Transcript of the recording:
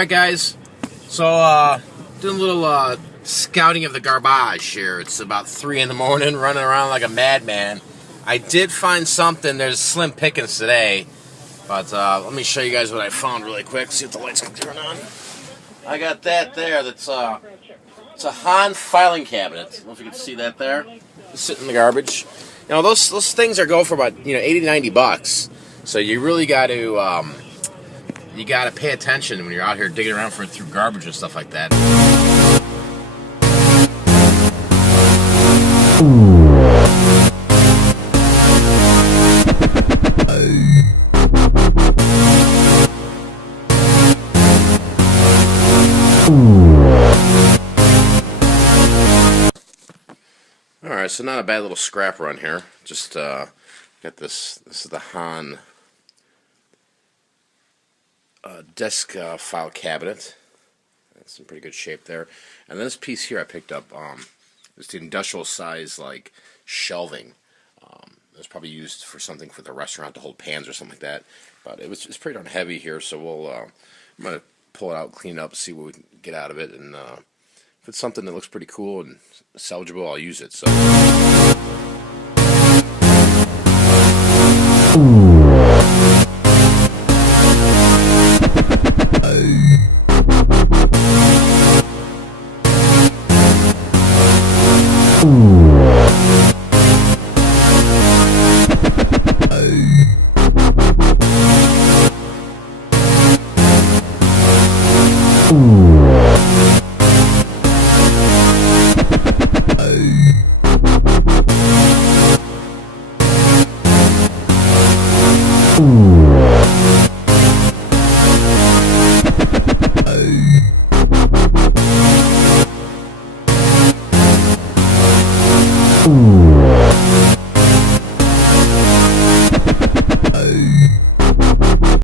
Alright guys, so doing a little scouting of the garbage here. It's about 3 in the morning, running around like a madman. I did find something. There's slim pickings today, but let me show you guys what I found really quick. See if the lights can turn on. I got that there. It's a Han filing cabinet. I don't know if you can see that there. It's sitting in the garbage. You know, those things go for about 80 to 90 bucks. So you really got to pay attention when you're out here digging around through garbage and stuff like that. Alright, so not a bad little scrap run here. Just got this. This is the Han desk file cabinet. That's in pretty good shape there. And then this piece here I picked up. It's the industrial size like shelving. It was probably used for something for the restaurant to hold pans or something like that. But it's pretty darn heavy here, so I'm gonna pull it out, clean it up, see what we can get out of it, and if it's something that looks pretty cool and salvageable, I'll use it. So. Ooh.